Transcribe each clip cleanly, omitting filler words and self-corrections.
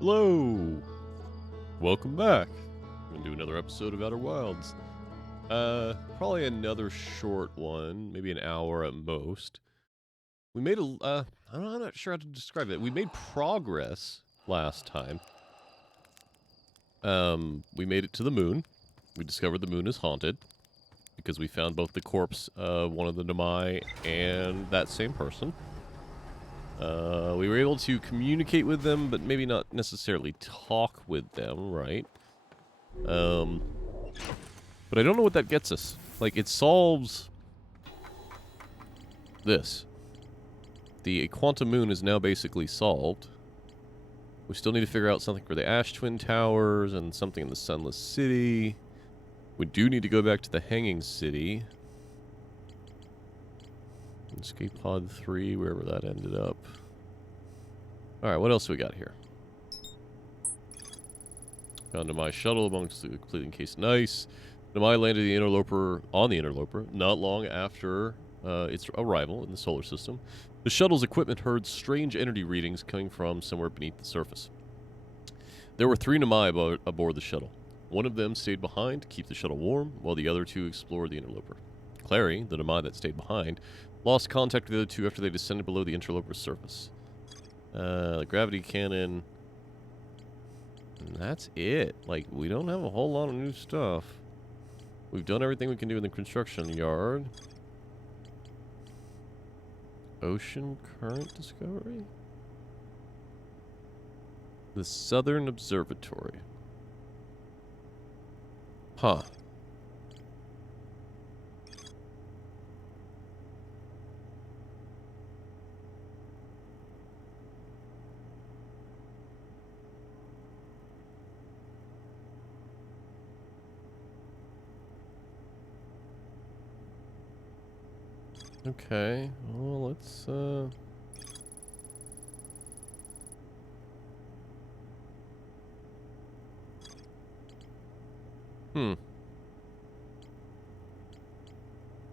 Hello! Welcome back. I'm gonna do another episode of Outer Wilds. Probably another short one, maybe an hour at most. We made I'm not sure how to describe it. We made progress last time. We made it to the moon. We discovered the moon is haunted because we found both the corpse of one of the Nomai and that same person. We were able to communicate with them, but maybe not necessarily talk with them, right? But I don't know what that gets us. Like, it solves this. The quantum moon is now basically solved. We still need to figure out something for the Ash Twin Towers and something in the Sunless City. We do need to go back to the Hanging City. Escape Pod 3, wherever that ended up. Alright, what else do we got here? Found my shuttle amongst the completely encased ice. Nomai landed on the Interloper not long after its arrival in the solar system. The shuttle's equipment heard strange energy readings coming from somewhere beneath the surface. There were 3 Nomai aboard the shuttle. One of them stayed behind to keep the shuttle warm, while the other 2 explored the Interloper. Clary, the Nomai that stayed behind, lost contact with the other 2 after they descended below the Interloper's surface. The gravity cannon... And that's it. Like, we don't have a whole lot of new stuff. We've done everything we can do in the construction yard. Ocean current discovery? The Southern Observatory. Huh. Okay, well, let's,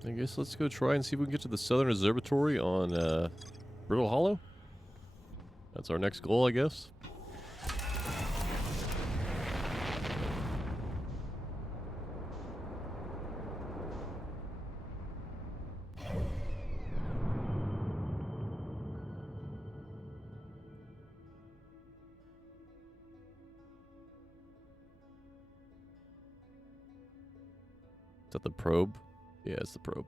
I guess let's go try and see if we can get to the Southern Observatory on, Brittle Hollow? That's our next goal, I guess. Is that the probe? Yeah, it's the probe.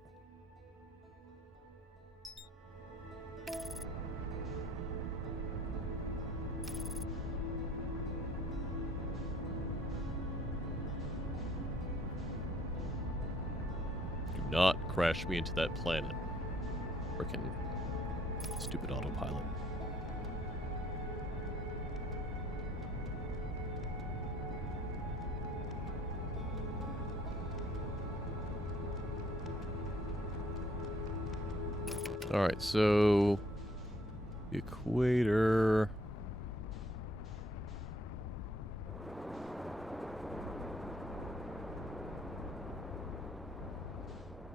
Do not crash me into that planet. Frickin' stupid autopilot. Alright, so... the equator...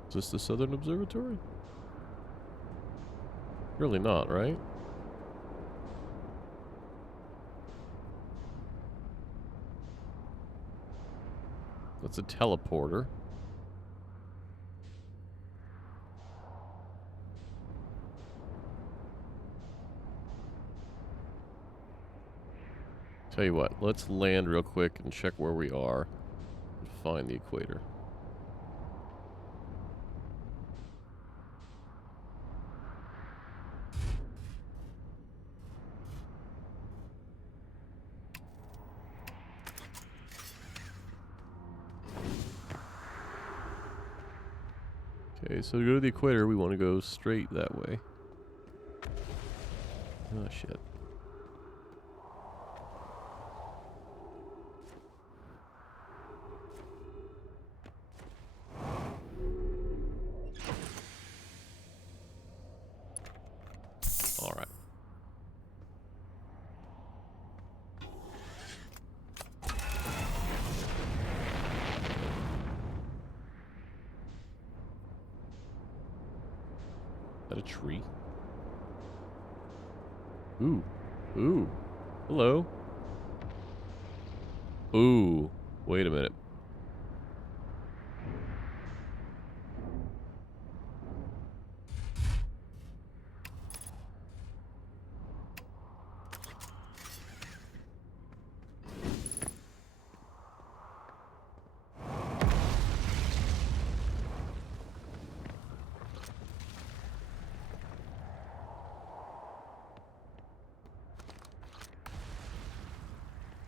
Is this the Southern Observatory? Really not, right? That's a teleporter. Tell you what, let's land real quick and check where we are and find the equator. Okay, so to go to the equator, we want to go straight that way. Oh, shit. Alright. Is that a tree? Ooh. Ooh. Hello. Ooh, wait a minute.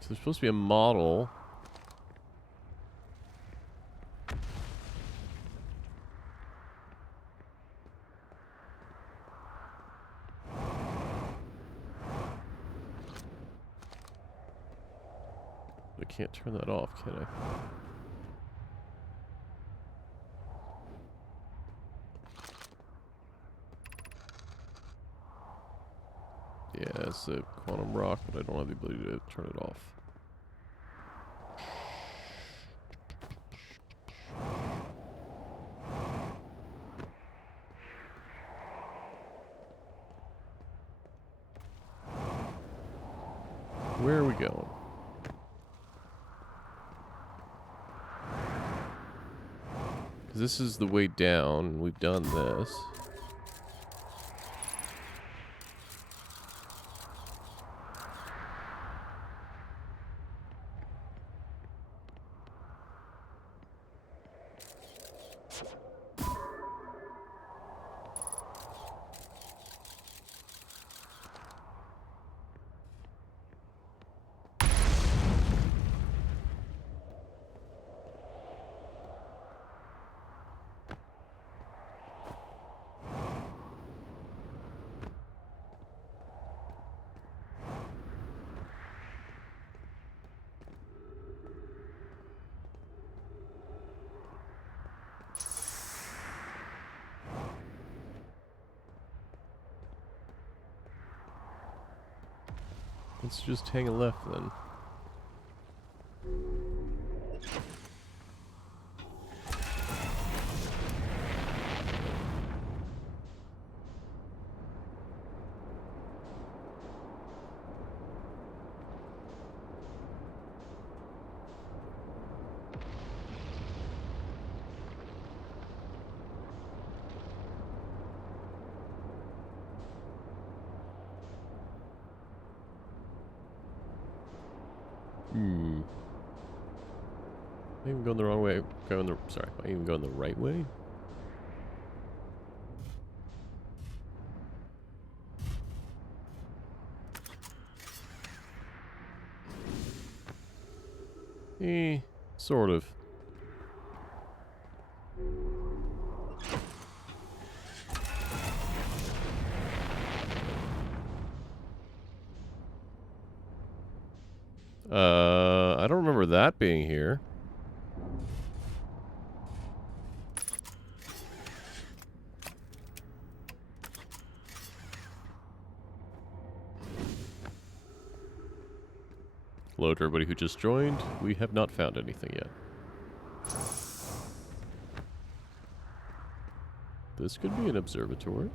So there's supposed to be a model. I can't turn that off, can I? Yeah, it's a quantum rock, but I don't have the ability to turn it off. Where are we going? Because this is the way down, and we've done this. Let's just hang a left then. Am I even going the wrong way? Sorry, am I even going the right way? Sort of. I don't remember that being here. Hello to everybody who just joined. We have not found anything yet. This could be an observatory.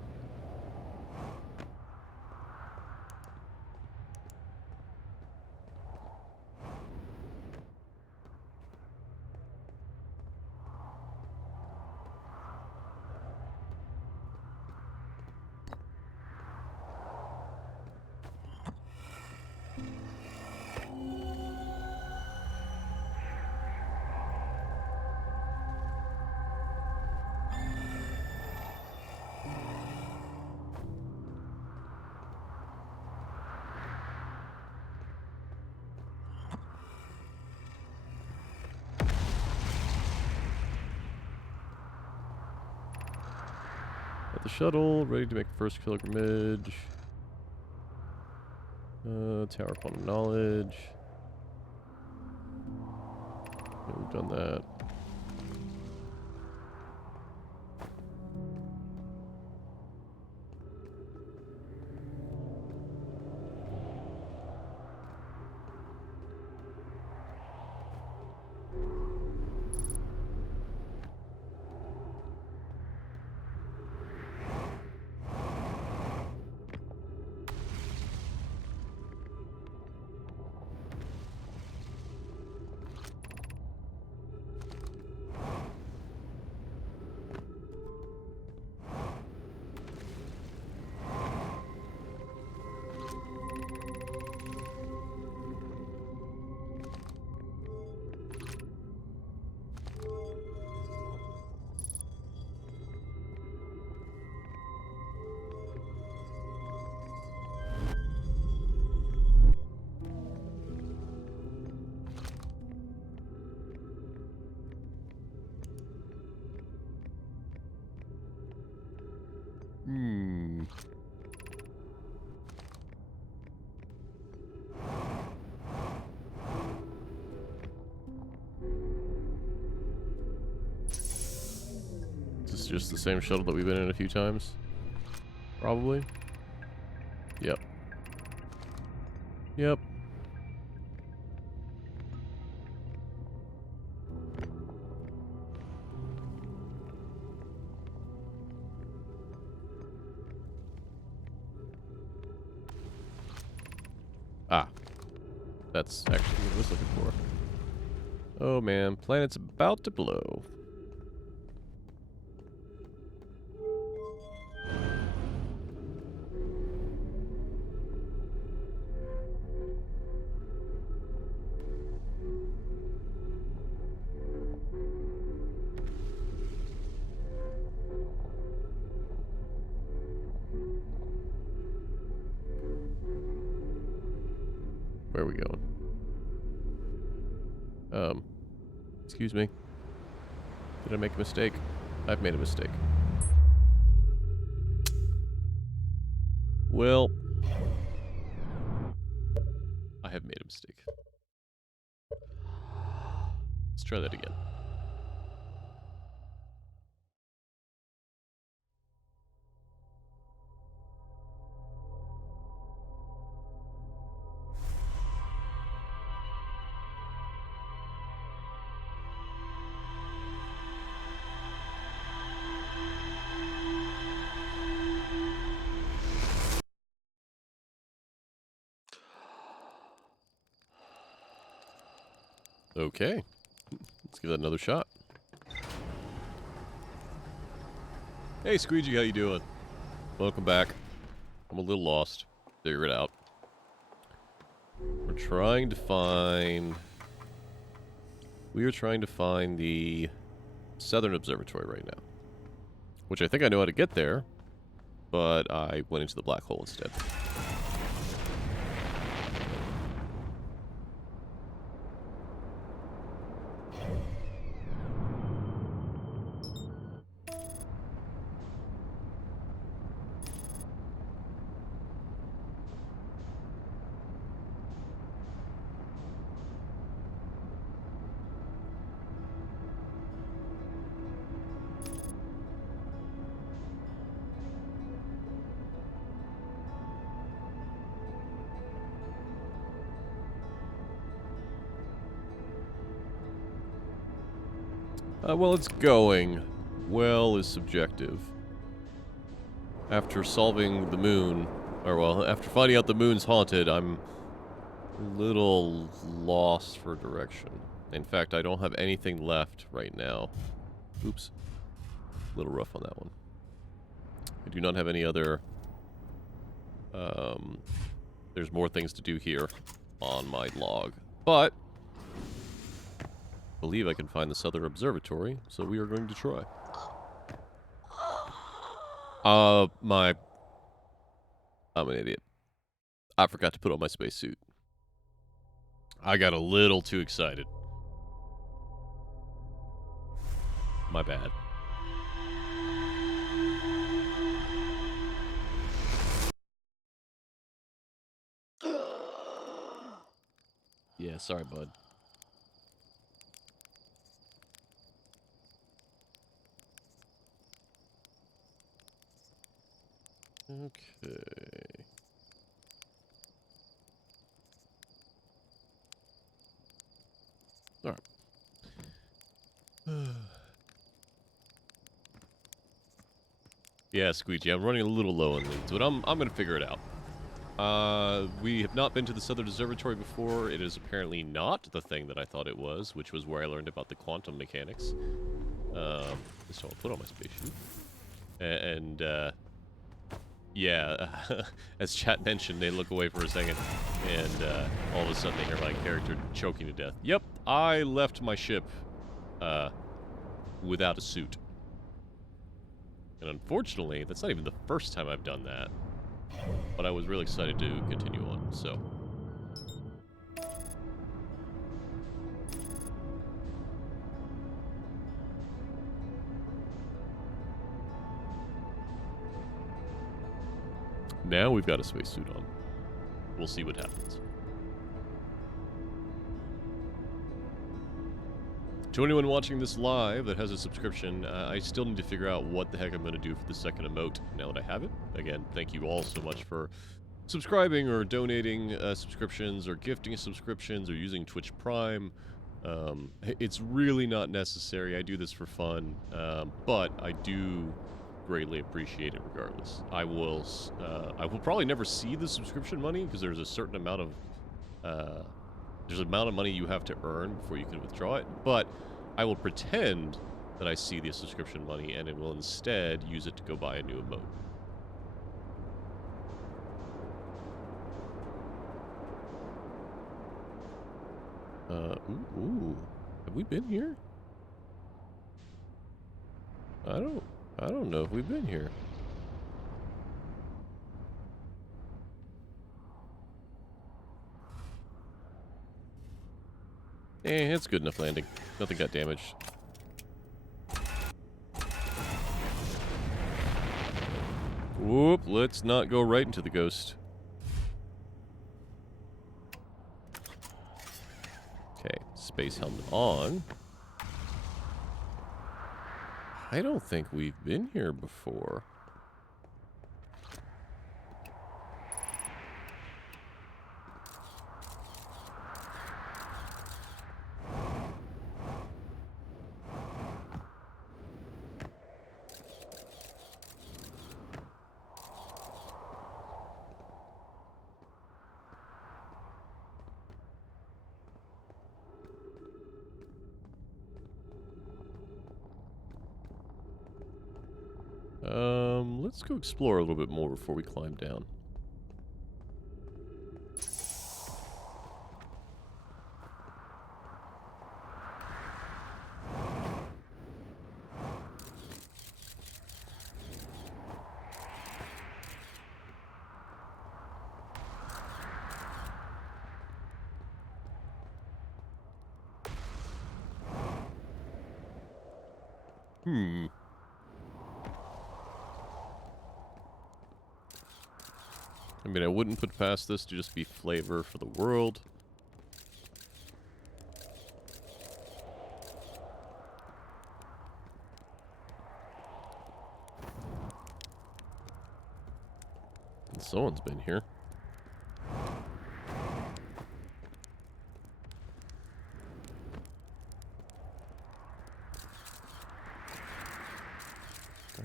Got the shuttle, ready to make the first pilgrimage. Tower upon knowledge. Yeah, we've done that. just the same shuttle that we've been in a few times. Probably. Yep. Yep. Ah. That's actually what I was looking for. Oh man, planet's about to blow. Where are we going? Excuse me. Did I make a mistake? I've made a mistake. Well, I have made a mistake. Let's try that again. Okay. Let's give that another shot. Hey, Squeegee, how you doing? Welcome back. I'm a little lost. Figure it out. We're trying to find... We are trying to find the Southern Observatory right now. Which I think I know how to get there, but I went into the black hole instead. Well, it's going. Well is subjective. After solving the moon, or well, after finding out the moon's haunted, I'm a little lost for direction. In fact, I don't have anything left right now. Oops. A little rough on that one. I do not have any other... there's more things to do here on my log. But... I believe I can find the Southern Observatory, so we are going to try. I'm an idiot. I forgot to put on my spacesuit. I got a little too excited. My bad. Yeah, sorry, bud. Okay. All right. Yeah, Squeegee, I'm running a little low on leads, but I'm gonna figure it out. We have not been to the Southern Observatory before. It is apparently not the thing that I thought it was, which was where I learned about the quantum mechanics. So I'll put on my spacesuit. And, yeah, as chat mentioned, they look away for a second, and all of a sudden they hear my character choking to death. Yep, I left my ship without a suit. And unfortunately, that's not even the first time I've done that. But I was really excited to continue on, so... Now we've got a spacesuit on. We'll see what happens. To anyone watching this live that has a subscription, I still need to figure out what the heck I'm going to do for the second emote now that I have it. Again, thank you all so much for subscribing or donating subscriptions or gifting subscriptions or using Twitch Prime. It's really not necessary. I do this for fun, but I do greatly appreciate it regardless. I will probably never see the subscription money because there's a certain amount of there's an amount of money you have to earn before you can withdraw it, but I will pretend that I see the subscription money and it will instead use it to go buy a new emote. Ooh. Have we been here? I don't know if we've been here. It's good enough landing. Nothing got damaged. Whoop, let's not go right into the ghost. Okay, space helmet on. I don't think we've been here before. Let's go explore a little bit more before we climb down. I mean, I wouldn't put past this to just be flavor for the world. And someone's been here.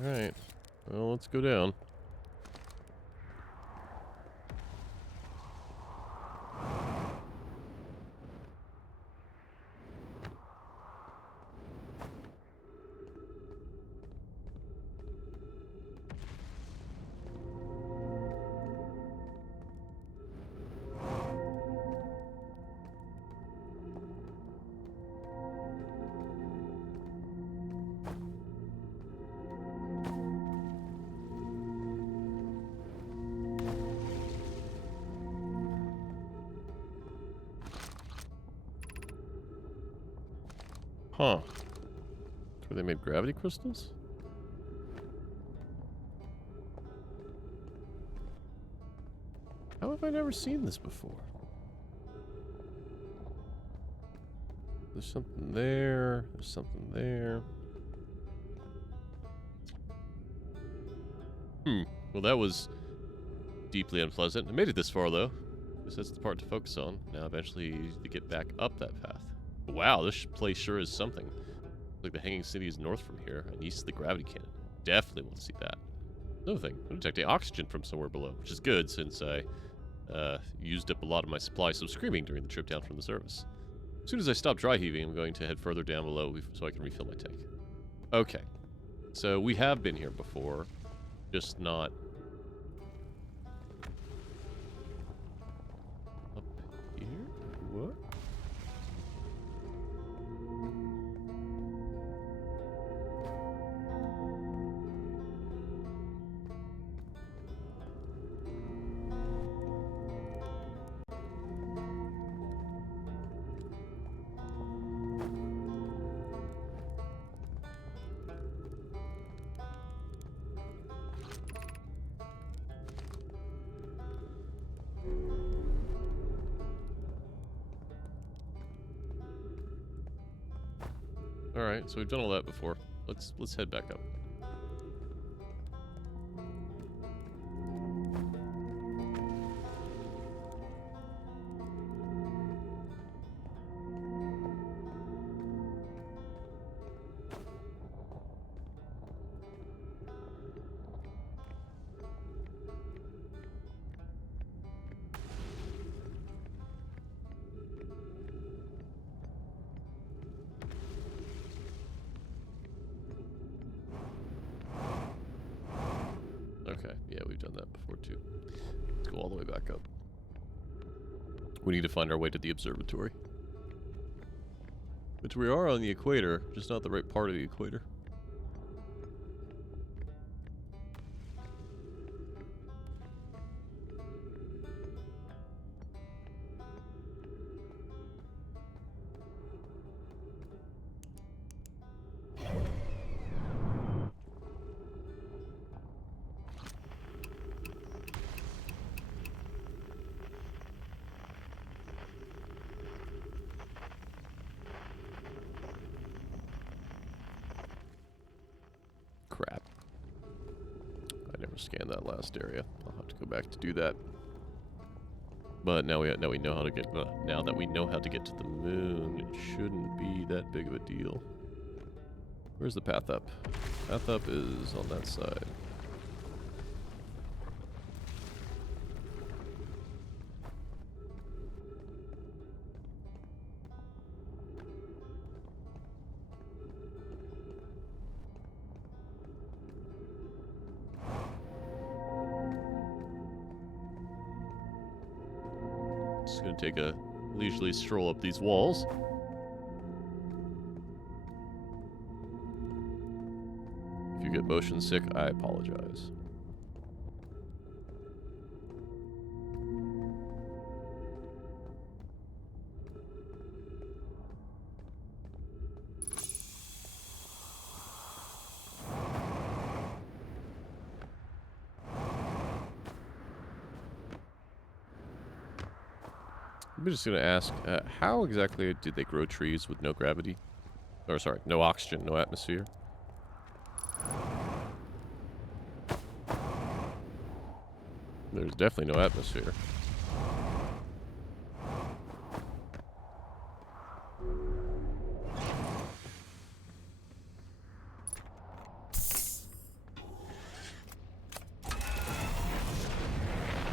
Alright. Well, let's go down. Huh. That's where they made gravity crystals? How have I never seen this before? There's something there. There's something there. Well, that was deeply unpleasant. I made it this far, though. Because that's the part to focus on. Now, eventually, to get back up that path. Wow, this place sure is something. Like the Hanging City is north from here, and east of the gravity cannon. Definitely want to see that. Another thing, I'm detecting oxygen from somewhere below, which is good since I used up a lot of my supplies of screaming during the trip down from the service. As soon as I stop dry heaving, I'm going to head further down below so I can refill my tank. Okay, so we have been here before, just not up here. What? Alright, so we've done all that before. Let's head back up. Okay, yeah, we've done that before too. Let's go all the way back up. We need to find our way to the observatory. Which we are on the equator, just not the right part of the equator. Crap. I never scanned that last area. I'll have to go back to do that. But now we know how to get now that we know how to get to the moon, it shouldn't be that big of a deal. Where's the path up? Path up is on that side. Just gonna take a leisurely stroll up these walls. If you get motion sick, I apologize. I'm just gonna ask, how exactly did they grow trees with no gravity? Or sorry, no oxygen, no atmosphere? There's definitely no atmosphere.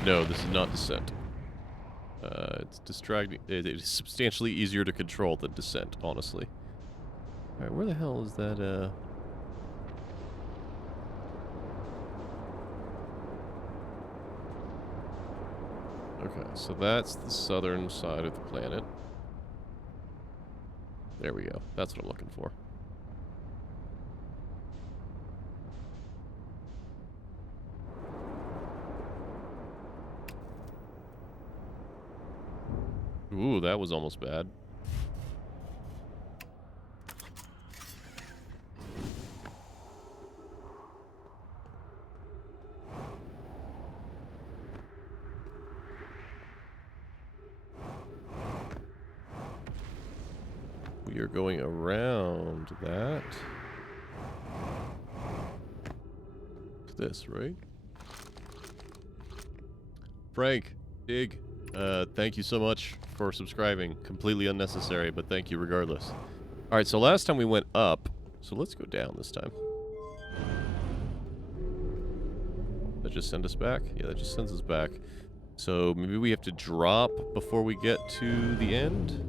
No, this is not descent. It's distracting. It is substantially easier to control than descent, honestly. Alright, where the hell is that, Okay, so that's the southern side of the planet. There we go. That's what I'm looking for. Ooh, that was almost bad. We are going around that. To this, right? Frank, Dig, thank you so much for subscribing. Completely unnecessary, but thank you regardless. Alright, so last time we went up, so let's go down this time. That just send us back? Yeah, that just sends us back. So maybe we have to drop before we get to the end?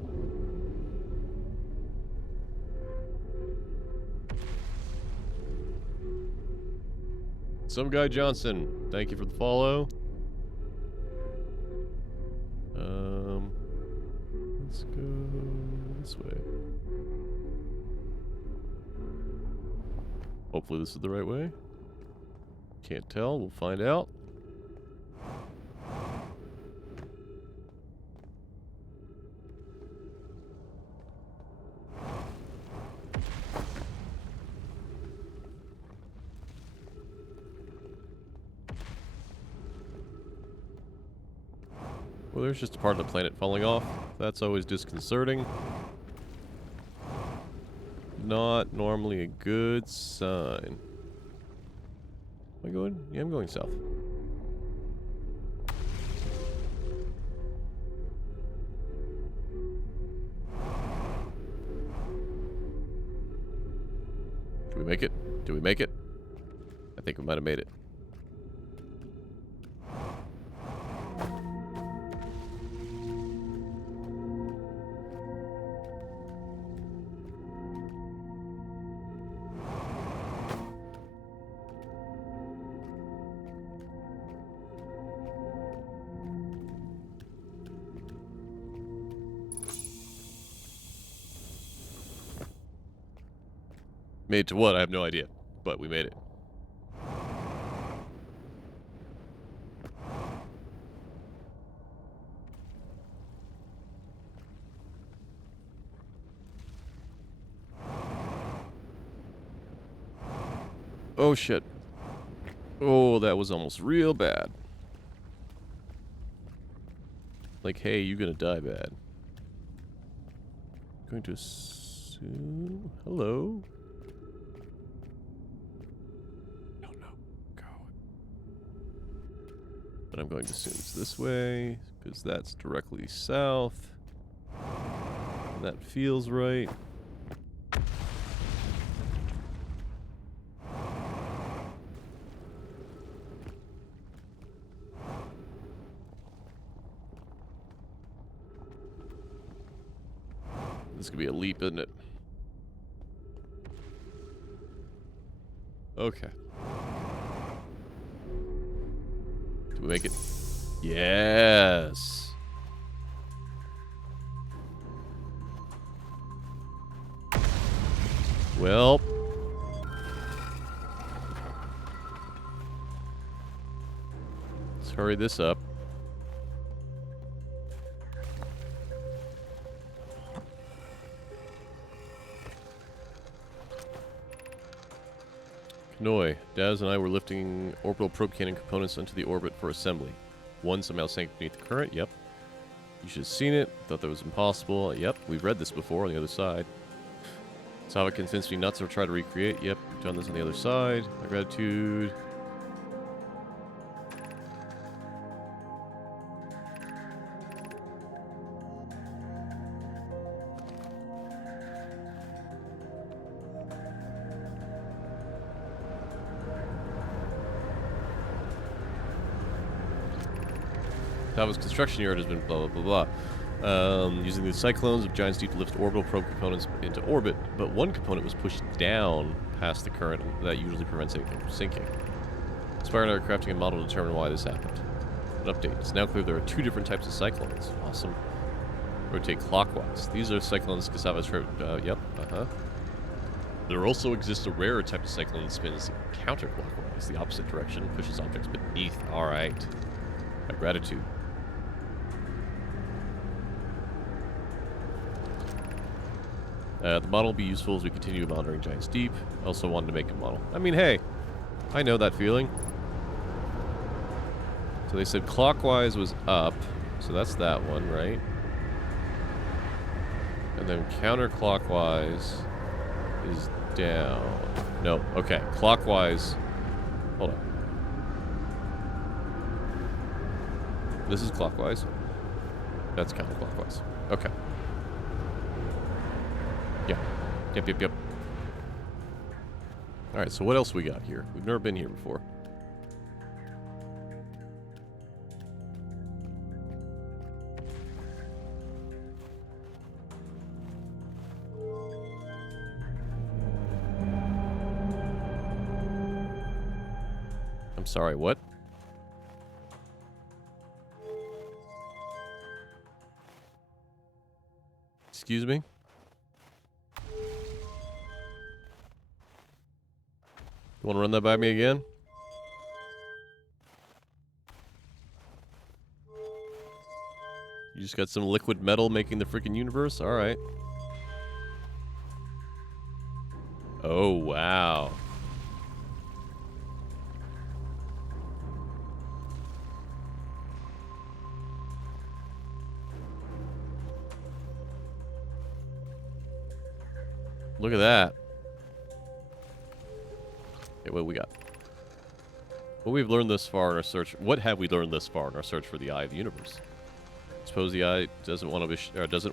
Some guy Johnson, thank you for the follow. Let's go this way. Hopefully this is the right way. Can't tell, we'll find out. Well, there's just a part of the planet falling off. That's always disconcerting. not normally a good sign. Am I going? Yeah, I'm going south. Did we make it? Did we make it? I think we might have made it. Made it to what? I have no idea. But we made it. Oh shit. Oh, that was almost real bad. Like, hey, you're gonna die bad. Going to assume... Hello? No, go. But I'm going to assume it's this way, because that's directly south. And that feels right. This could be a leap, isn't it? Okay. Did we make it? Yes! Well... let's hurry this up. Noi, Daz and I were lifting orbital probe cannon components into the orbit for assembly. One somehow sank beneath the current, yep. You should have seen it, thought that was impossible, yep. We've read this before on the other side. Sava convinced me nuts to try to recreate, yep. We've done this on the other side. My gratitude. Sava's construction yard has been blah, blah, blah, blah. Using the cyclones of Giant's Deep to lift orbital probe components into orbit, but one component was pushed down past the current that usually prevents anything from sinking. Spire and I are crafting a model to determine why this happened. An update. It's now clear there are two different types of cyclones. Awesome. Rotate clockwise. These are cyclones Kasava's... yep, There also exists a rarer type of cyclone that spins counterclockwise, the opposite direction, pushes objects beneath. Alright. My gratitude. The model will be useful as we continue monitoring Giant's Deep. I also wanted to make a model. I mean, hey, I know that feeling. So they said clockwise was up, so that's that one, right? And then counterclockwise is down. No, okay, clockwise. Hold on. This is clockwise. That's counterclockwise. Okay. Yeah. Yep. Alright, so what else we got here? We've never been here before. I'm sorry, what? Excuse me? You want to run that by me again? You just got some liquid metal making the freaking universe? Alright. Oh, wow. Look at that. Okay, what we got? What we've learned thus far in our search. What have we learned thus far in our search for the Eye of the Universe? Suppose the Eye doesn't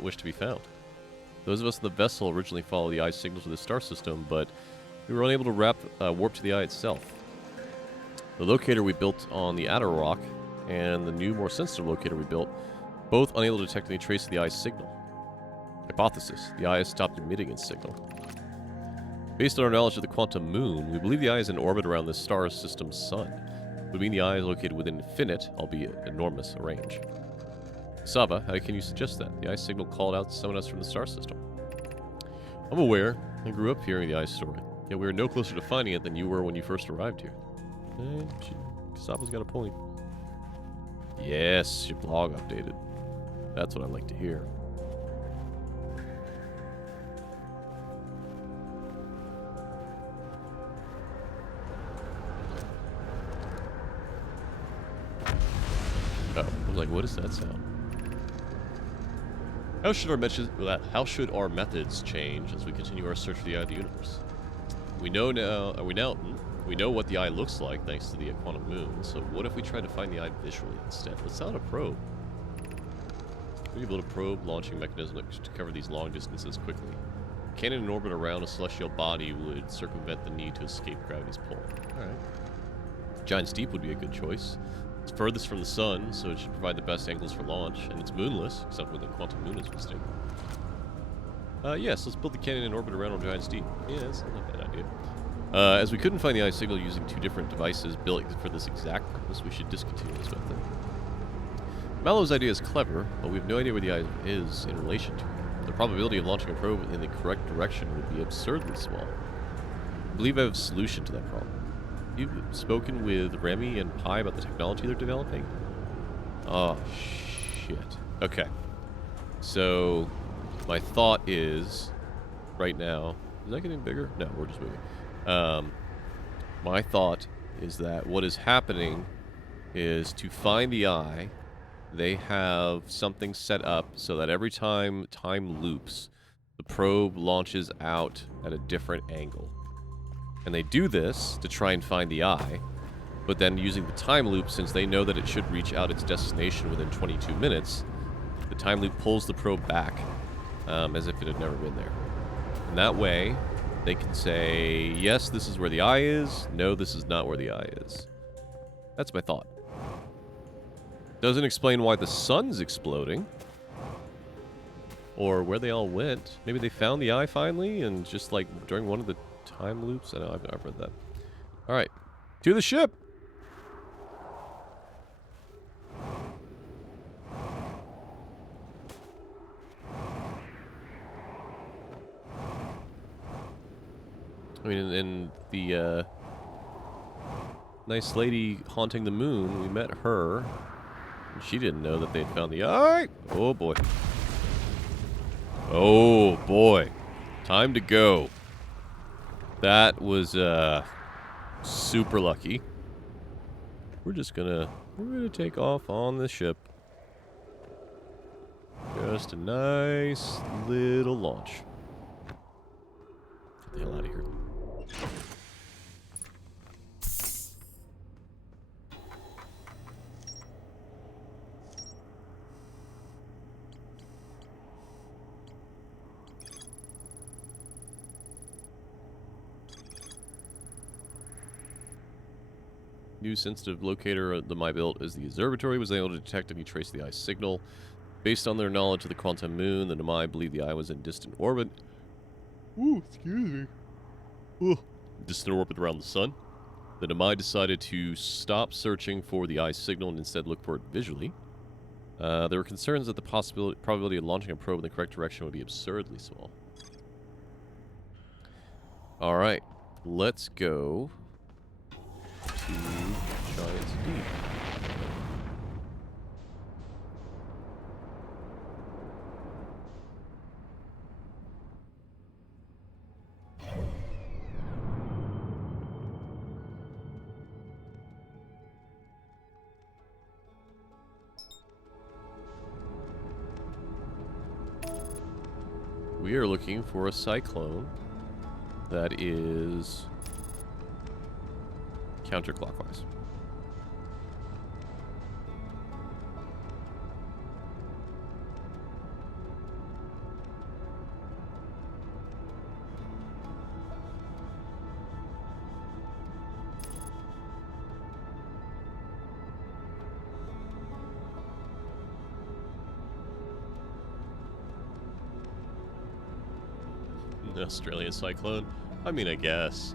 wish to be found. Those of us in the vessel originally followed the Eye's signal to the star system, but we were unable to warp to the Eye itself. The locator we built on the outer rock and the new, more sensitive locator we built, both unable to detect any trace of the Eye's signal. Hypothesis: the Eye has stopped emitting its signal. Based on our knowledge of the quantum moon, we believe the Eye is in orbit around this star system's sun. It would mean the Eye is located within infinite, albeit enormous, a range. Sava, how can you suggest that? The Eye signal called out to summon us from the star system. I'm aware. I grew up hearing the Eye story. Yet we are no closer to finding it than you were when you first arrived here. Sava's got a point. Yes, your blog updated. That's what I like to hear. Oh, I was like, what is that sound? How should our methods change as we continue our search for the Eye of the Universe? We know what the Eye looks like thanks to the quantum moon. So what if we try to find the Eye visually instead? Let's out a probe. We build a probe launching mechanism to cover these long distances quickly. Cannon in orbit around a celestial body would circumvent the need to escape gravity's pull. All right. Giant's Deep would be a good choice. It's furthest from the sun, so it should provide the best angles for launch, and it's moonless, except when the quantum moon is visiting. Yes, let's build the cannon in orbit around Giant's Deep. Yeah, that's not a bad idea. As we couldn't find the Eye signal using two different devices built for this exact purpose, we should discontinue this method. Mallow's idea is clever, but we have no idea where the Eye is in relation to it. The probability of launching a probe in the correct direction would be absurdly small. I believe I have a solution to that problem. You've spoken with Remy and Pi about the technology they're developing? Oh, shit. Okay. So, my thought is, right now... Is that getting bigger? No, we're just moving. My thought is that what is happening is to find the Eye, they have something set up so that every time time loops, the probe launches out at a different angle. And they do this to try and find the Eye, but then using the time loop, since they know that it should reach out its destination within 22 minutes, the time loop pulls the probe back as if it had never been there. And that way, they can say, yes, this is where the Eye is. No, this is not where the Eye is. That's my thought. Doesn't explain why the sun's exploding. Or where they all went. Maybe they found the Eye finally, and just like during one of the time loops? I know, I've read that. Alright. To the ship! I mean, in the, nice lady haunting the moon, we met her. And she didn't know that they'd found the Eye! Oh, boy. Oh, boy. Time to go. That was, super lucky. We're gonna take off on the ship. Just a nice little launch. Get the hell out of here. New sensitive locator the my built is the observatory was able to detect any trace of the Eye's signal. Based on their knowledge of the quantum moon, the Namai believed the Eye was in distant orbit. Ooh, excuse me. Ooh. Distant orbit around the sun. The Namai decided to stop searching for the Eye's signal and instead look for it visually. There were concerns that the probability of launching a probe in the correct direction would be absurdly small. Alright, let's go to Giant's Deep. We are looking for a cyclone that is Counterclockwise. Australian cyclone? I mean, I guess.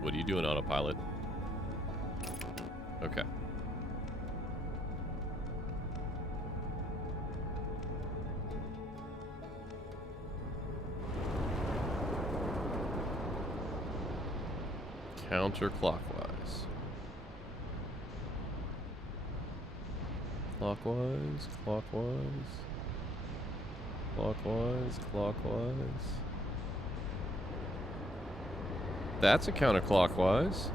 What are you doing, autopilot? Okay. Counterclockwise. Clockwise, clockwise. Clockwise, clockwise. That's a counterclockwise.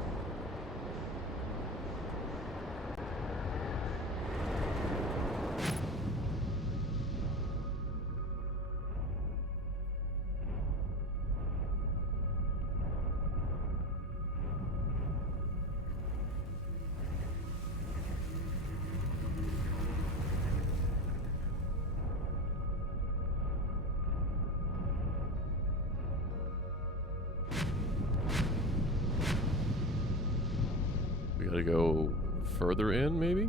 We gotta go further in, maybe?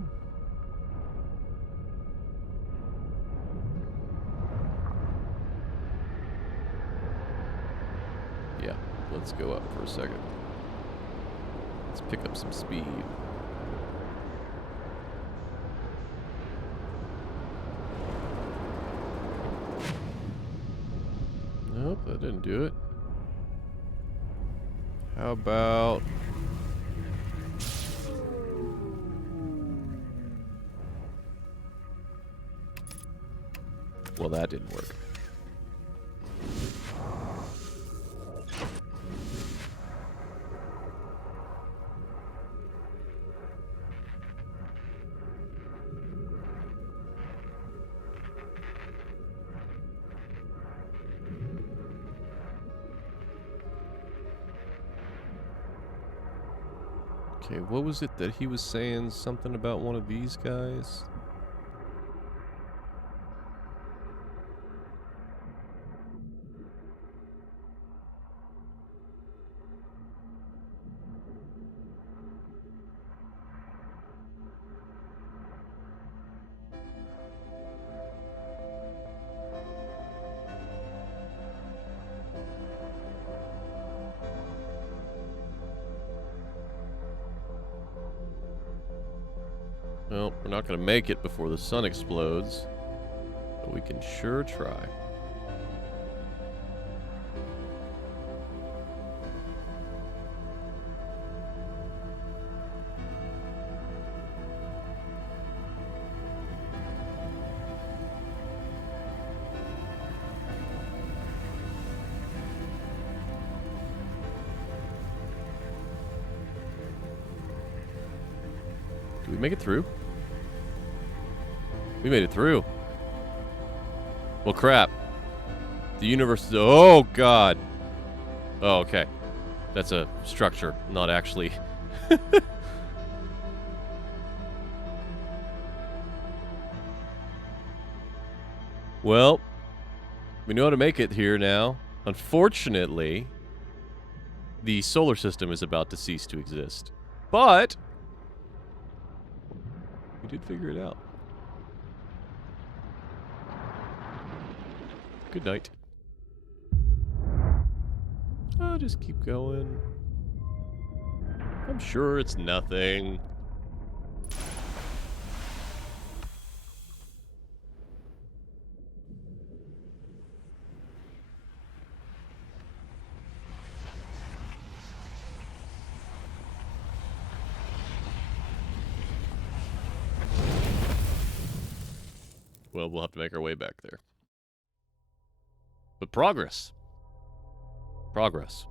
Yeah, let's go up for a second. Let's pick up some speed. Nope, that didn't do it. How about... Well, that didn't work. Okay, what was it that he was saying? Something about one of these guys? Well, we're not going to make it before the sun explodes, but we can sure try. Did we make it through? We made it through. Well, crap. The universe is... Oh, God. Oh, okay. That's a structure, not actually... Well, we know how to make it here now. Unfortunately, the solar system is about to cease to exist. But... we did figure it out. Good night. I'll just keep going. I'm sure it's nothing. Well, we'll have to make our way back there. But progress. Progress.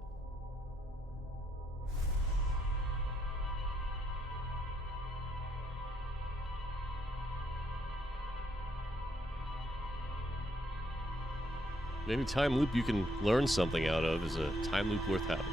Any time loop you can learn something out of is a time loop worth having.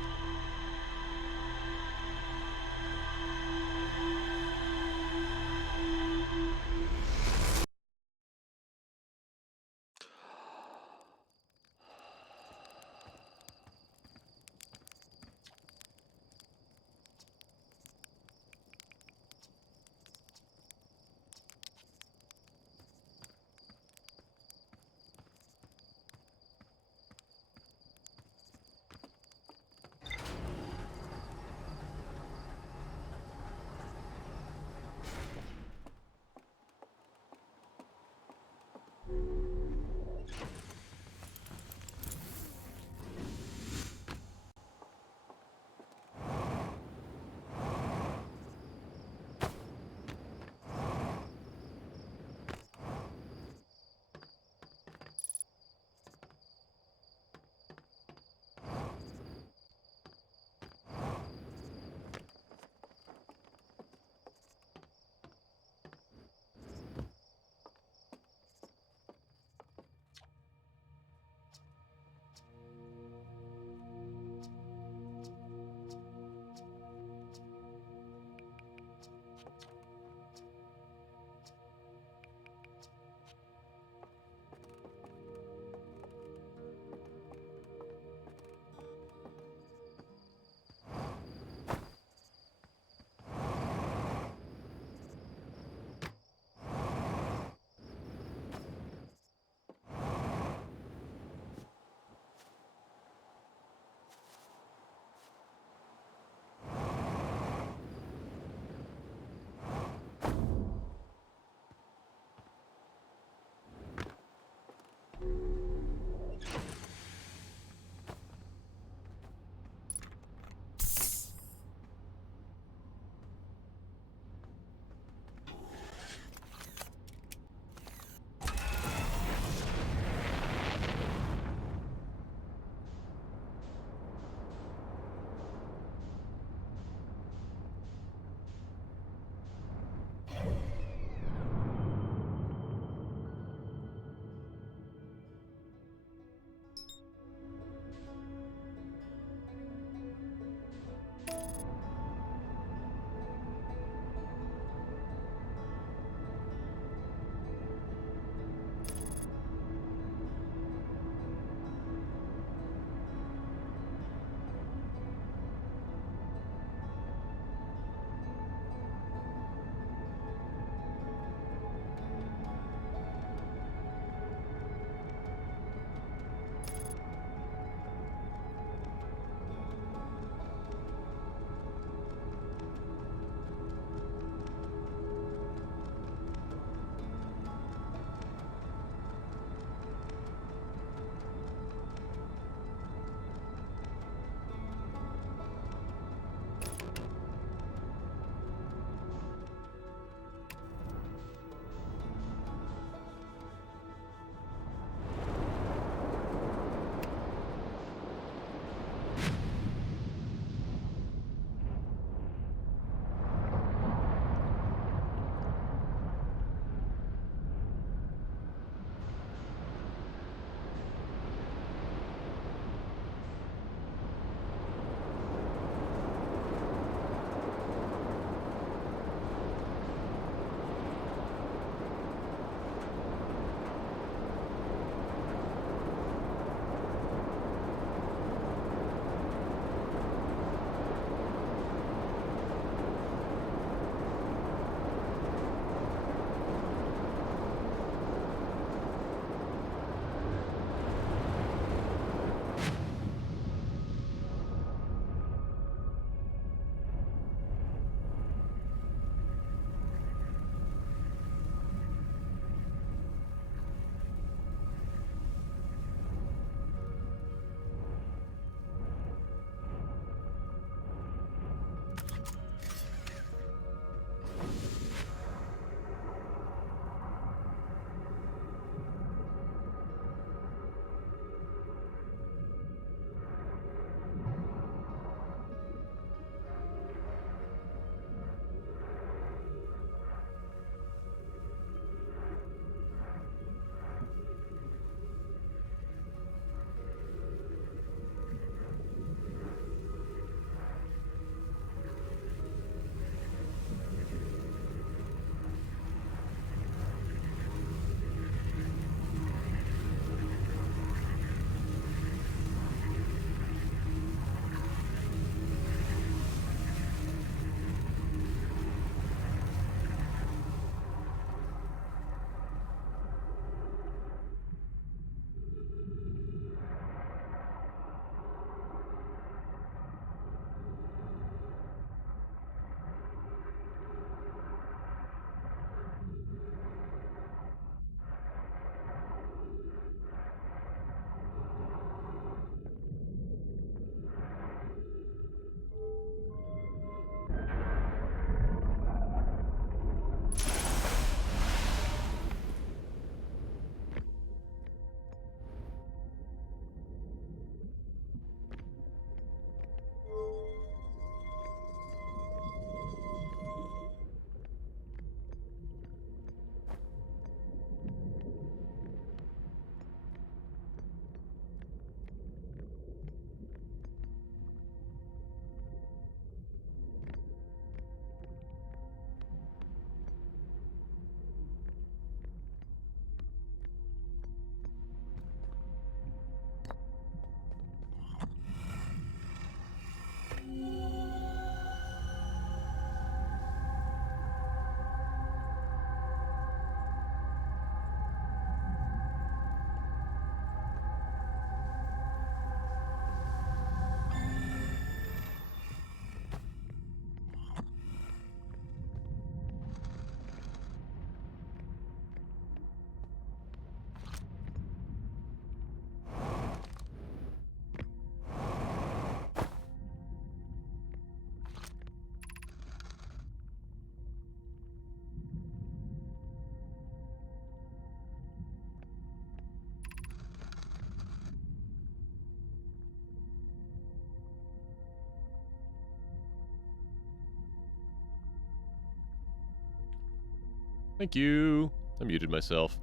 Thank you. I muted myself.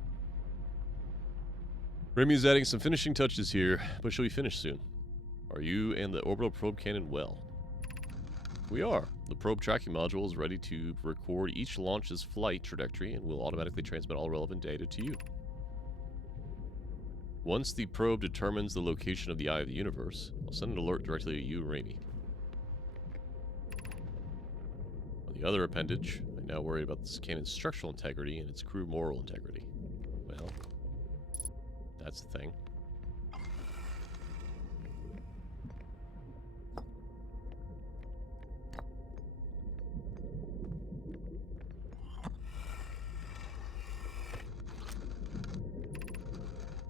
Remy's adding some finishing touches here, but she'll be finished soon. Are you and the orbital probe cannon well? We are. The probe tracking module is ready to record each launch's flight trajectory and will automatically transmit all relevant data to you. Once the probe determines the location of the Eye of the Universe, I'll send an alert directly to you and Remy. On the other appendage, I now worry about this cannon's structural integrity and its crew moral integrity. Well, that's the thing.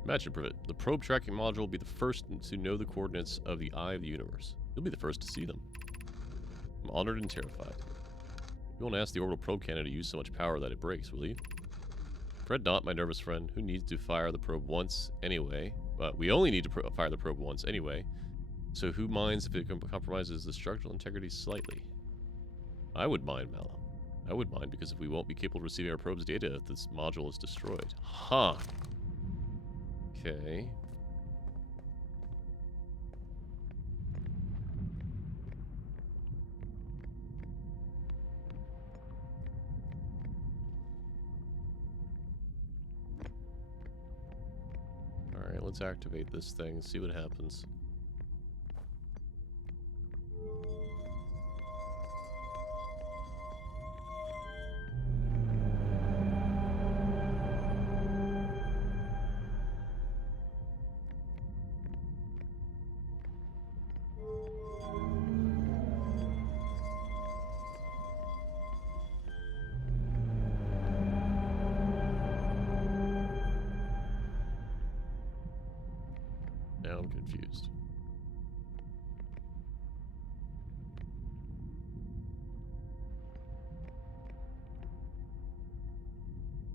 Imagine, Privet, the probe tracking module will be the first to know the coordinates of the Eye of the Universe. You'll be the first to see them. I'm honored and terrified. You won't ask the orbital probe cannon to use so much power that it breaks, will you? Fret not, my nervous friend, who needs to fire the probe once anyway. We only need to fire the probe once anyway. So who minds if it compromises the structural integrity slightly? I would mind, Mallow. I would mind, because if we won't be capable of receiving our probe's data if this module is destroyed. Huh. Okay. Alright, let's activate this thing, see what happens. Now I'm confused.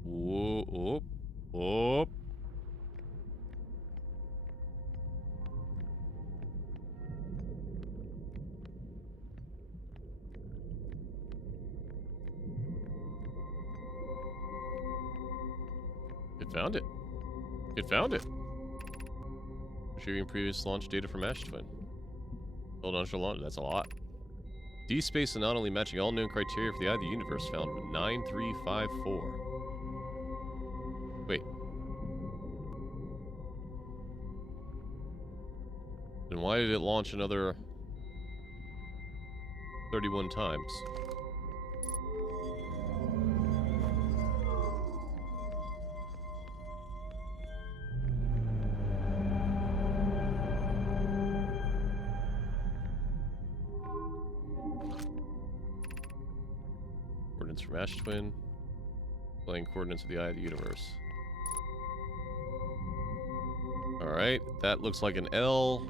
Whoa, oh. It found it. It found it. Retrieving previous launch data from Ash Twin. Hold on, launch. That's a lot. D-Space is not only matching all known criteria for the Eye of the Universe found 9354. Wait. Then why did it launch another 31 times? Coordinates from Ash Twin. Playing coordinates of the Eye of the Universe. Alright, that looks like an L.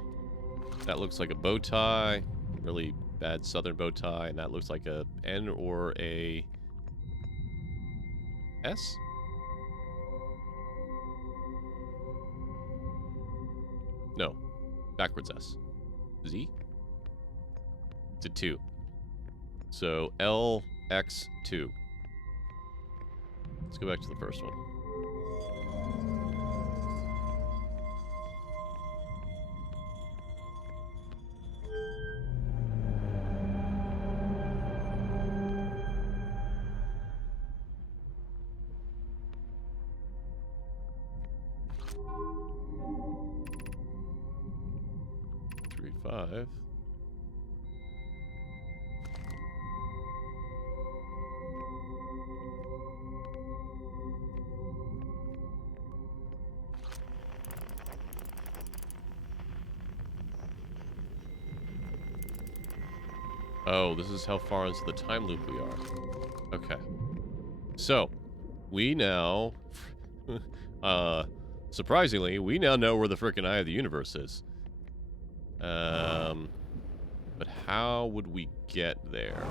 That looks like a bow tie. Really bad southern bow tie. And that looks like a N or a S? No. Backwards S. Z? It's a 2. So LX2. Let's go back to the first one. Three, 5. Oh, this is how far into the time loop we are. Okay. So, we now... surprisingly, we now know where the frickin' Eye of the Universe is. But how would we get there?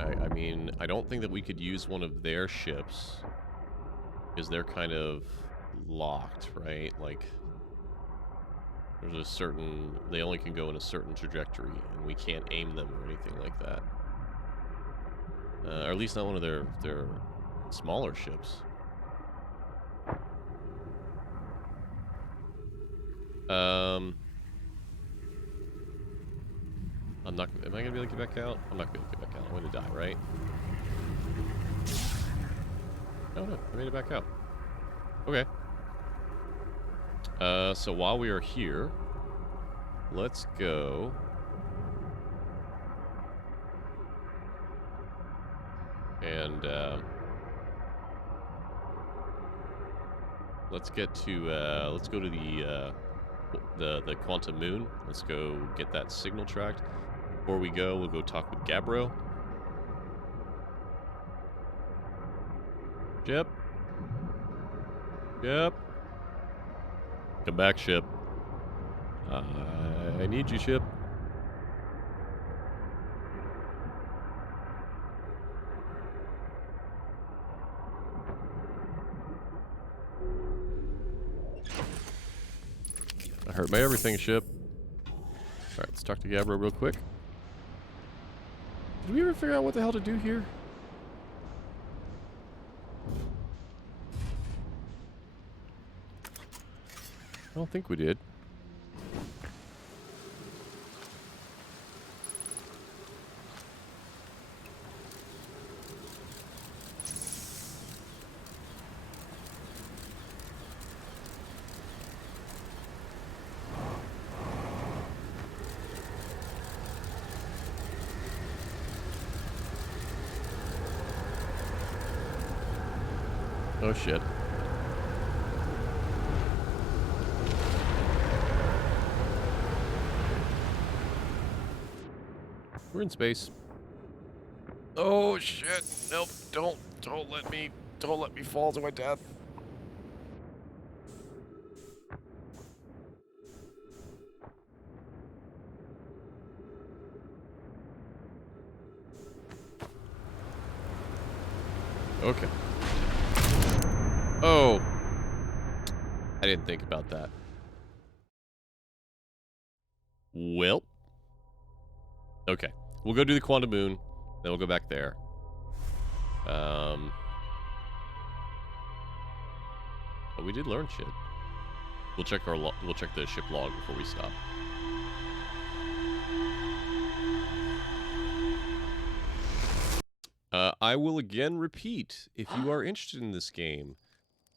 I mean, I don't think that we could use one of their ships. Because they're kind of locked, right? Like... There's a certain... They only can go in a certain trajectory, and we can't aim them or anything like that. Or at least not one of their smaller ships. I'm not... Am I gonna be able to get back out? I'm not gonna be able to get back out. I'm gonna die, right? Oh no, I made it back out. Okay. So while we are here, let's go... And, let's get to, let's go to the Quantum Moon. Let's go get that signal tracked. Before we go, we'll go talk with Gabbro. Ship. Ship. Come back, ship. I need you, ship. I hurt my everything, ship. Alright, let's talk to Gabbro real quick. Did we ever figure out what the hell to do here? I don't think we did. Oh shit. We're in space. Oh shit. Nope. Don't let me fall to my death. Okay. Oh. I didn't think about that. Well. Okay. We'll go do the Quantum Moon, then we'll go back there. But we did learn shit. We'll check the ship log before we stop. I will again repeat, if you are interested in this game,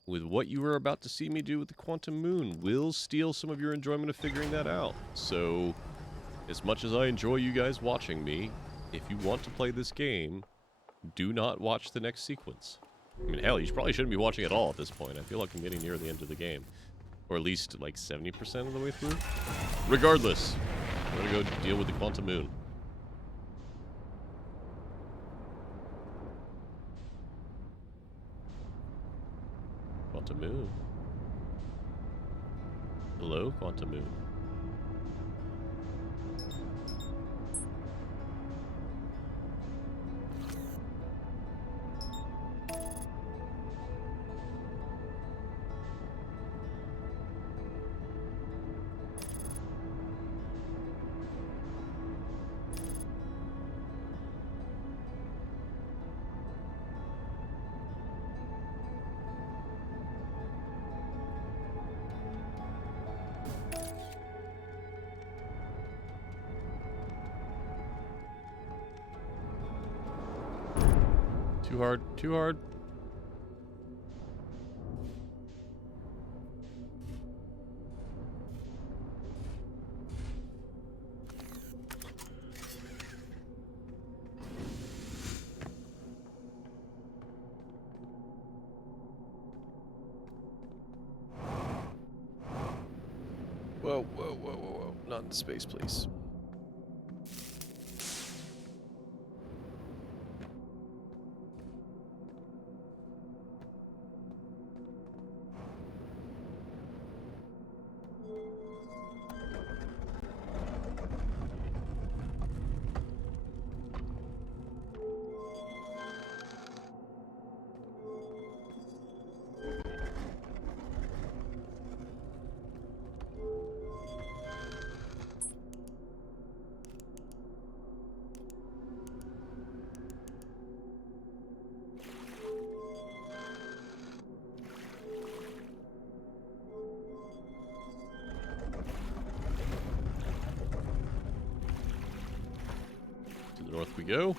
with what you are about to see me do with the Quantum Moon, will steal some of your enjoyment of figuring that out. So, as much as I enjoy you guys watching me, if you want to play this game, do not watch the next sequence. I mean, hell, you probably shouldn't be watching at all at this point. I feel like I'm getting near the end of the game. Or at least, like, 70% of the way through. Regardless, we're gonna go deal with the Quantum Moon. Quantum Moon. Hello, Quantum Moon. Too hard, too hard. Whoa, whoa, whoa, whoa, whoa. Not in space, please. Off we go.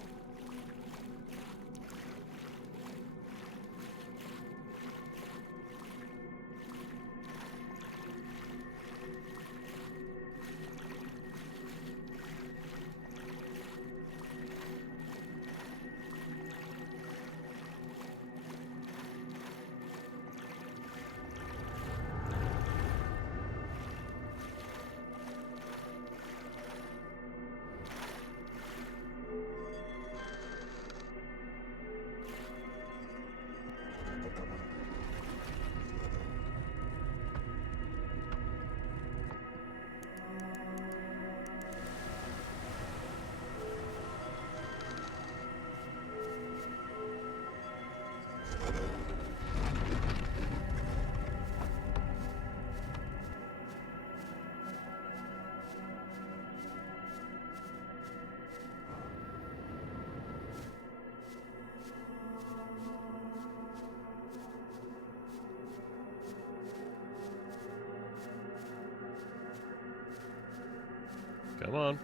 Come on.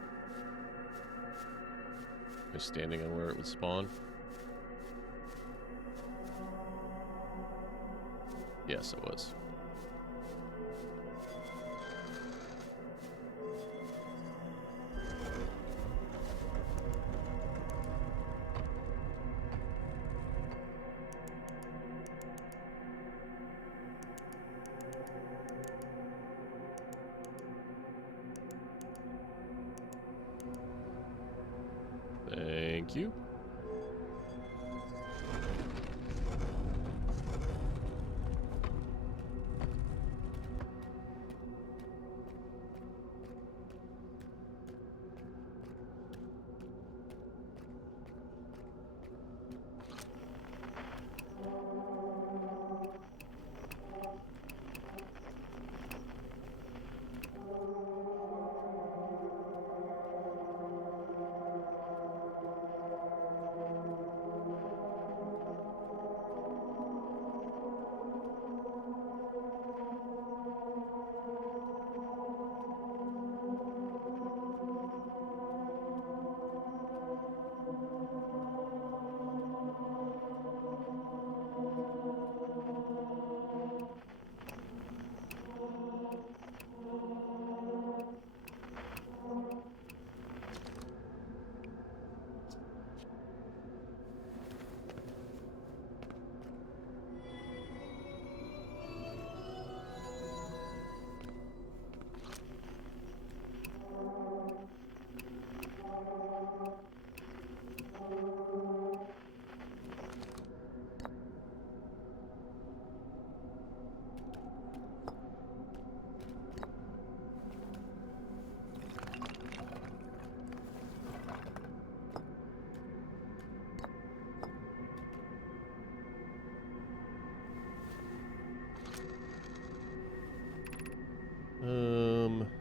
Just standing on where it would spawn. Yes, it was. Thank you.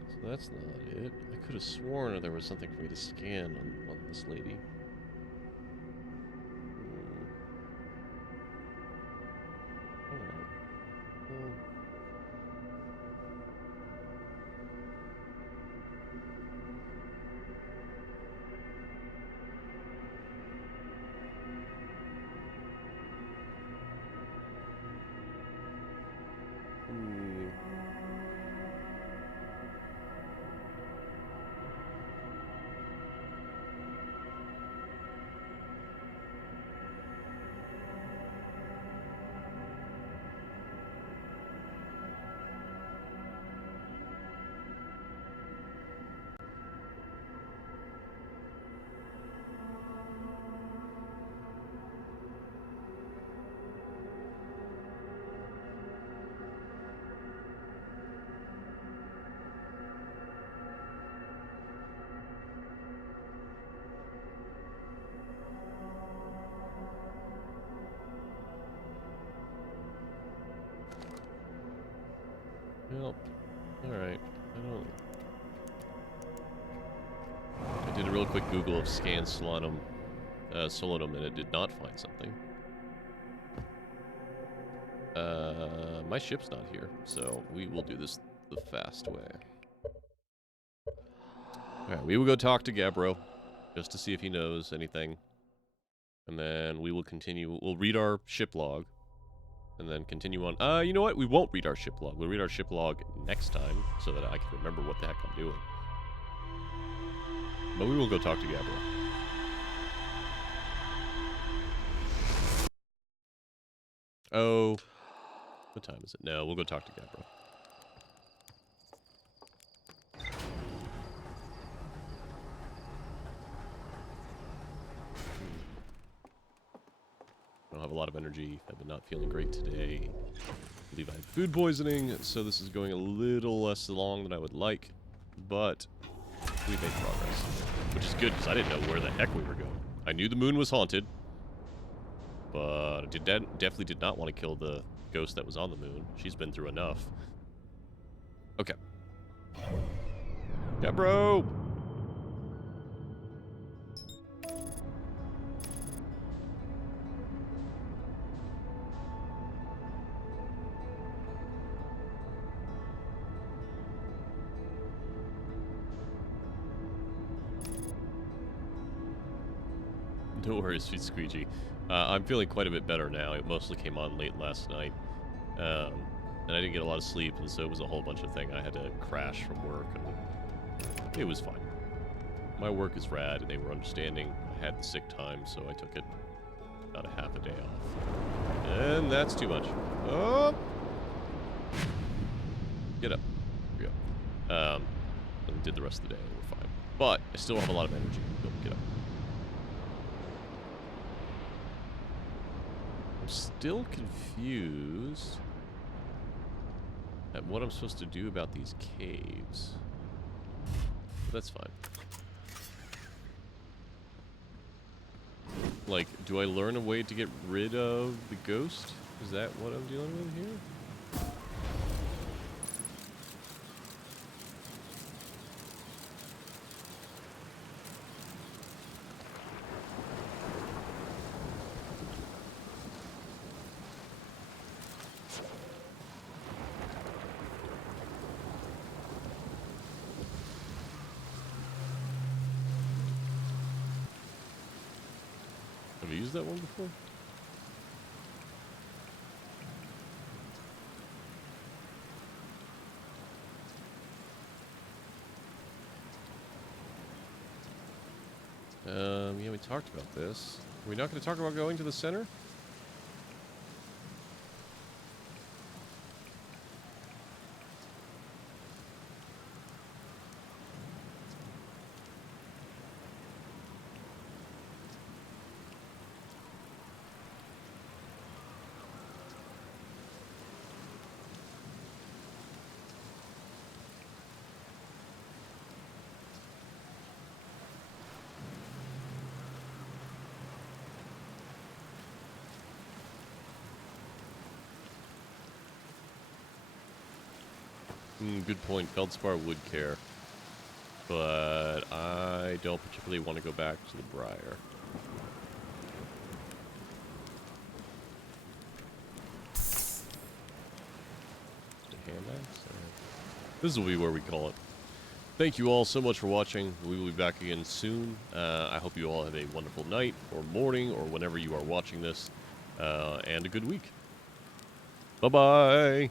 So that's not it. I could have sworn there was something for me to scan on this lady. Well, alright. I did a real quick Google of scan Solanum, Solanum, and it did not find something. My ship's not here, so we will do this the fast way. Alright, we will go talk to Gabbro. just to see if he knows anything. And then we will continue. We'll read our ship log. And then continue on. You know what? We won't read our ship log. We'll read our ship log next time so that I can remember what the heck I'm doing. But we will go talk to Gabriel. Oh. What time is it? No, we'll go talk to Gabriel. I don't have a lot of energy. I've been not feeling great today. I believe I had food poisoning, so this is going a little less long than I would like. But we made progress, which is good because I didn't know where the heck we were going. I knew the moon was haunted, but I definitely did not want to kill the ghost that was on the moon. She's been through enough. Okay. Yeah, bro! No worries, sweet squeegee. I'm feeling quite a bit better now. It mostly came on late last night. And I didn't get a lot of sleep, and so it was a whole bunch of things. I had to crash from work, and it was fine. My work is rad, and they were understanding. I had the sick time, so I took it about a half a day off. And that's too much. Oh! Get up. Here we go. And did the rest of the day, and we're fine. But I still have a lot of energy. Go, get up. I'm still confused at what I'm supposed to do about these caves. But that's fine. Like, do I learn a way to get rid of the ghost? Is that what I'm dealing with here? Have you used that one before? Yeah, we talked about this. Are we not going to talk about going to the center? Good point. Feldspar would care. But I don't particularly want to go back to the Briar. Hand axe? This will be where we call it. Thank you all so much for watching. We will be back again soon. I hope you all have a wonderful night or morning or whenever you are watching this. And a good week. Bye-bye.